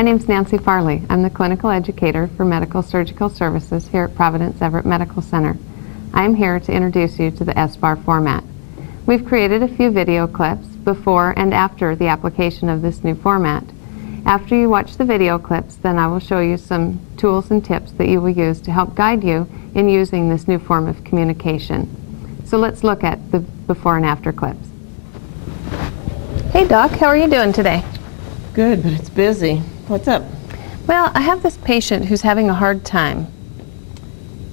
My name is Nancy Farley. I'm the clinical educator for Medical Surgical Services here at Providence Everett Medical Center. I am here to introduce you to the sbar format. We've created a few video clips before and after the application of this new format. After you watch the video clips, then I will show you some tools and tips that you will use to help guide you in using this new form of communication. So let's look at the before and after clips. Hey Doc, how are you doing today? Good, but it's busy. What's up? Well, I have this patient who's having a hard time.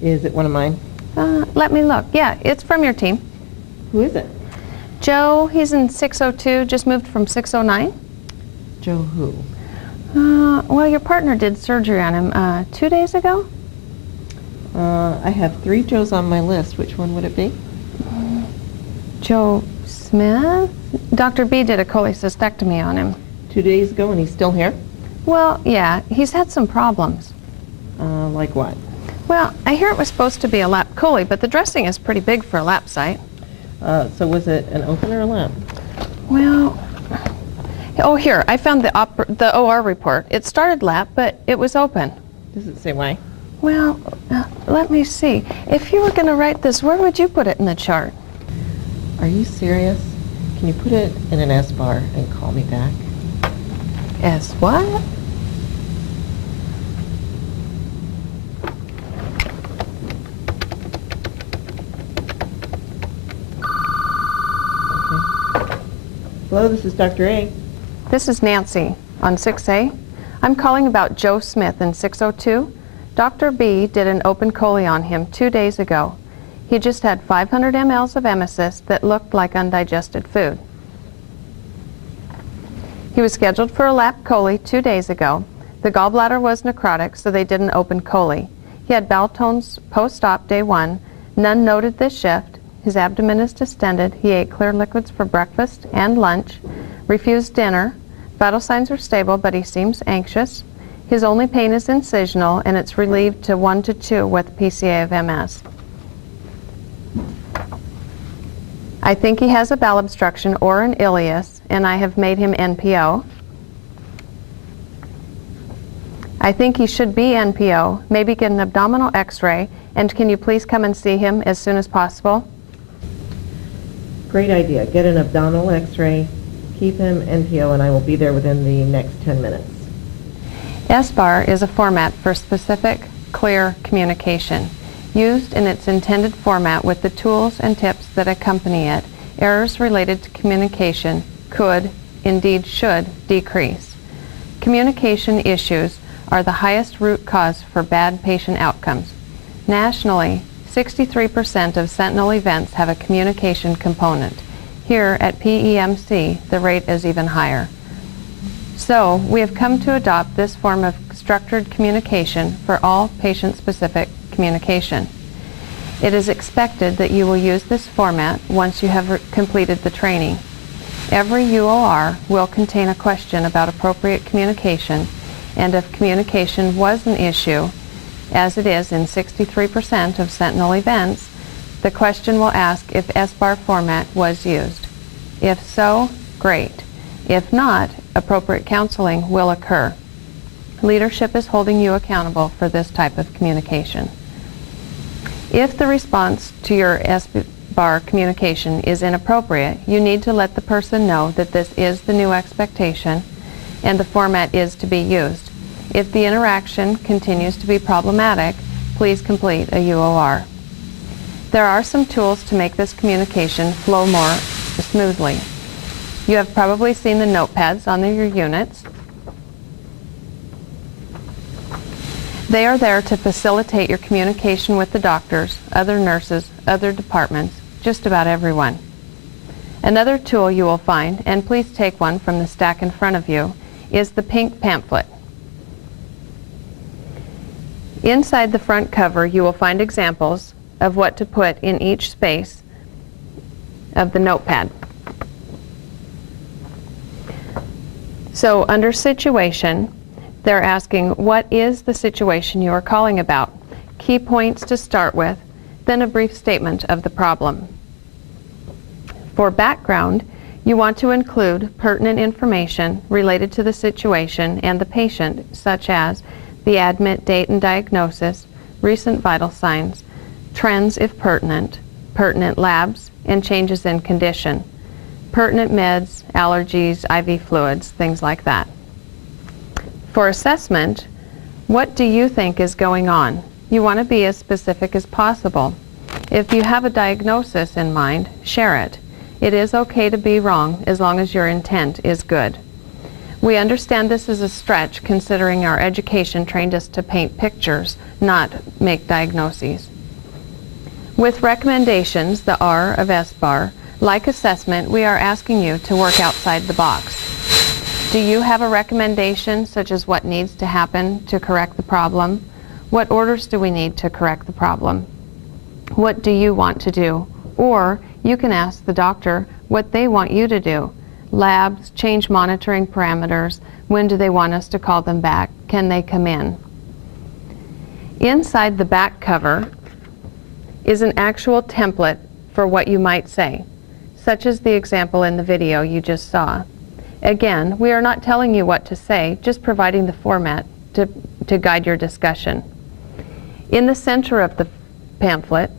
Is it one of mine? Let me look. Yeah, it's from your team. Who is it? Joe, he's in 602, just moved from 609. Joe who? Well, your partner did surgery on him 2 days ago. I have 3 Joes on my list. Which one would it be? Joe Smith? Dr. B did a cholecystectomy on him. 2 days ago, and he's still here? Well, yeah, he's had some problems. Like what? Well, I hear it was supposed to be a lap chole, but the dressing is pretty big for a lap site. So was it an open or a lap? Well, oh, here, I found the OR report. It started lap, but it was open. Does it say why? Well, let me see. If you were going to write this, where would you put it in the chart? Are you serious? Can you put it in an sbar and call me back? S what? Hello, this is Dr. A. This is Nancy on 6A. I'm calling about Joe Smith in 602. Dr. B did an open chole on him 2 days ago. He just had 500 mLs of emesis that looked like undigested food. He was scheduled for a lap chole 2 days ago. The gallbladder was necrotic, so they did an open chole. He had bowel tones post-op day 1. None noted this shift. His abdomen is distended. He ate clear liquids for breakfast and lunch, refused dinner. Vital signs are stable, but he seems anxious. His only pain is incisional, and it's relieved to 1 to 2 with PCA of MS. I think he has a bowel obstruction or an ileus, and I have made him NPO. I think he should be NPO. Maybe get an abdominal x-ray, and can you please come and see him as soon as possible? Great idea. Get an abdominal x-ray, keep him NPO, and I will be there within the next 10 minutes. sbar is a format for specific, clear communication. Used in its intended format with the tools and tips that accompany it, errors related to communication could, indeed should, decrease. Communication issues are the highest root cause for bad patient outcomes. Nationally, 63% of sentinel events have a communication component. Here at PEMC, the rate is even higher. So, we have come to adopt this form of structured communication for all patient-specific communication. It is expected that you will use this format once you have completed the training. Every UOR will contain a question about appropriate communication, and if communication was an issue, as it is in 63% of sentinel events, the question will ask if sbar format was used. If so, great. If not, appropriate counseling will occur. Leadership is holding you accountable for this type of communication. If the response to your sbar communication is inappropriate, you need to let the person know that this is the new expectation and the format is to be used. If the interaction continues to be problematic, please complete a UOR. There are some tools to make this communication flow more smoothly. You have probably seen the notepads on your units. They are there to facilitate your communication with the doctors, other nurses, other departments, just about everyone. Another tool you will find, and please take one from the stack in front of you, is the pink pamphlet. Inside the front cover, you will find examples of what to put in each space of the notepad. So under situation, they're asking, what is the situation you are calling about? Key points to start with, then a brief statement of the problem. For background, You want to include pertinent information related to the situation and the patient, such as the admit date and diagnosis, recent vital signs, trends if pertinent, pertinent labs, and changes in condition, pertinent meds, allergies, IV fluids, things like that. For assessment, what do you think is going on? You want to be as specific as possible. If you have a diagnosis in mind, share it. It is okay to be wrong as long as your intent is good. We understand this is a stretch considering our education trained us to paint pictures, not make diagnoses. With recommendations, the R of SBAR, like assessment, we are asking you to work outside the box. Do you have a recommendation, such as what needs to happen to correct the problem? What orders do we need to correct the problem? What do you want to do? Or you can ask the doctor what they want you to do. Labs, change monitoring parameters, when do they want us to call them back? Can they come in? Inside the back cover is an actual template for what you might say, such as the example in the video you just saw. Again, we are not telling you what to say, just providing the format to guide your discussion. In the center of the pamphlet,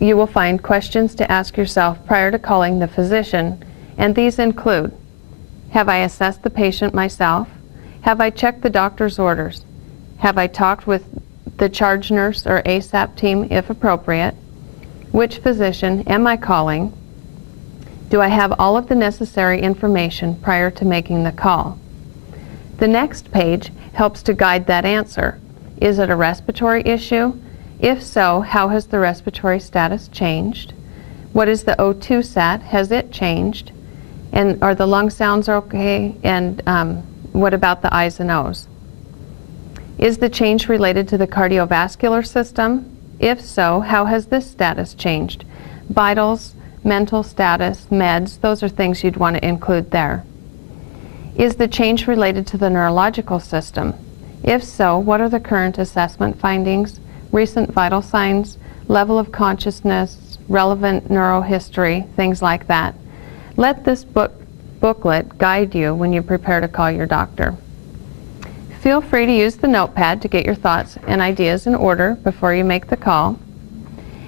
you will find questions to ask yourself prior to calling the physician, and these include: have I assessed the patient myself? Have I checked the doctor's orders? Have I talked with the charge nurse or ASAP team if appropriate? Which physician am I calling? Do I have all of the necessary information prior to making the call? The next page helps to guide that answer. Is it a respiratory issue? If so, how has the respiratory status changed? What is the O2 sat? Has it changed? And are the lung sounds okay? And what about the I's and O's? Is the change related to the cardiovascular system? If so, how has this status changed? Vitals, mental status, meds, those are things you'd want to include there. Is the change related to the neurological system? If so, what are the current assessment findings, recent vital signs, level of consciousness, relevant neurohistory, things like that. Let this booklet guide you when you prepare to call your doctor. Feel free to use the notepad to get your thoughts and ideas in order before you make the call.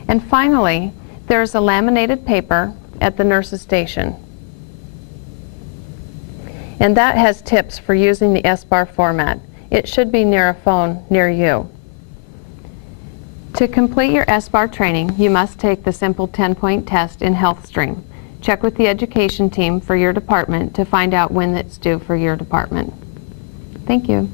And finally, there is a laminated paper at the nurse's station. And that has tips for using the SBAR format. It should be near a phone near you. To complete your SBAR training, you must take the simple 10-point test in HealthStream. Check with the education team for your department to find out when it's due for your department. Thank you.